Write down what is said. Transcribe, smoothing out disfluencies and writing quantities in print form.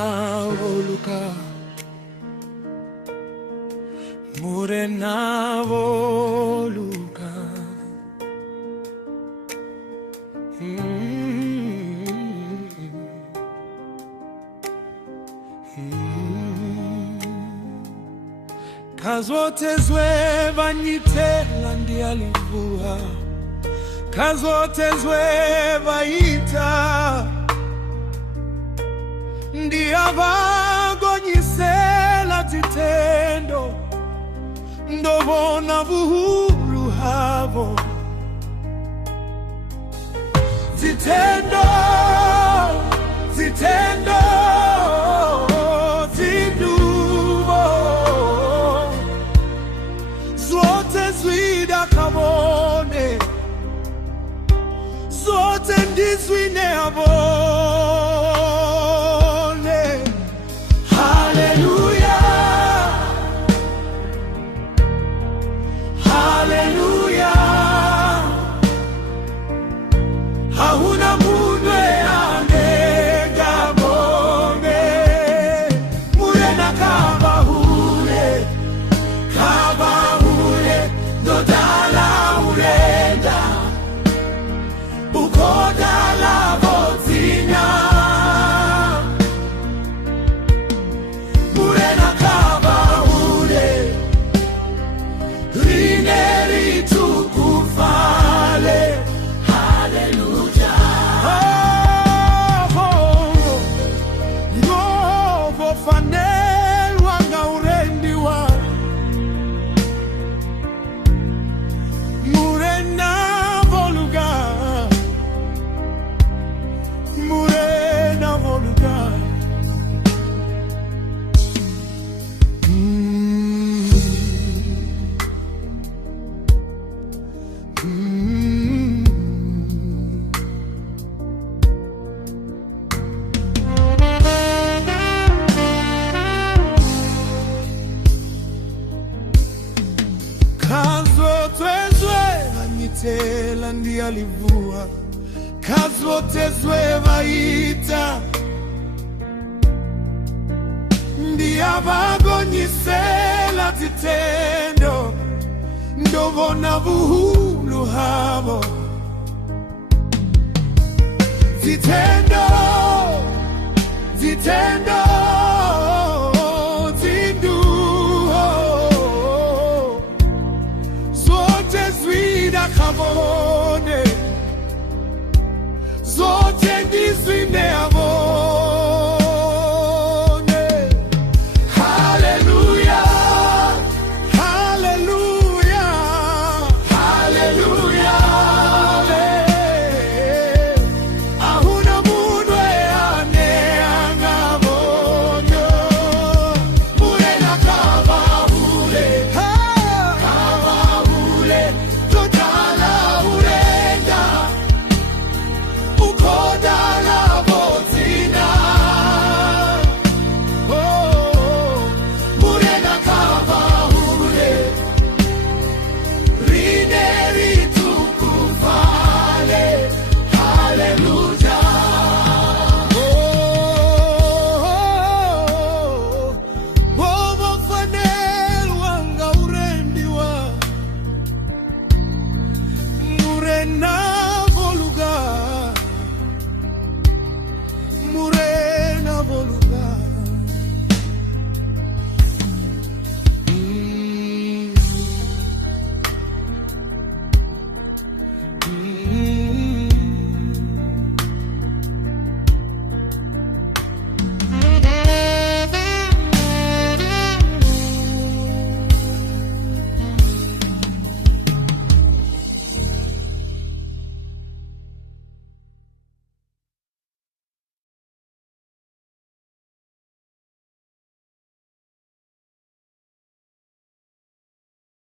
voluka murena voluka Kazotezwe vanyitela ndi alivua Kazotezwe vaita ndi avagonyisela titendo ndovona vuhulu havo zitendo zitendo zinduvo zote zwida kabone zote ndizwine abone haleluya haleluya hauna munwe andenga bonge murena kabahule ndodala urenda ukodala vozinya murena kabahule rineri tukufale haleluya novo fanelwa nga urendiwa murena voluga murena voluga Kazotezwe vanyitela ndi alivua Kazotezwe vaita ndi avagonyisela titendo ndovona vuhulu havo zitendo zitendo zinduho zote zwida kabone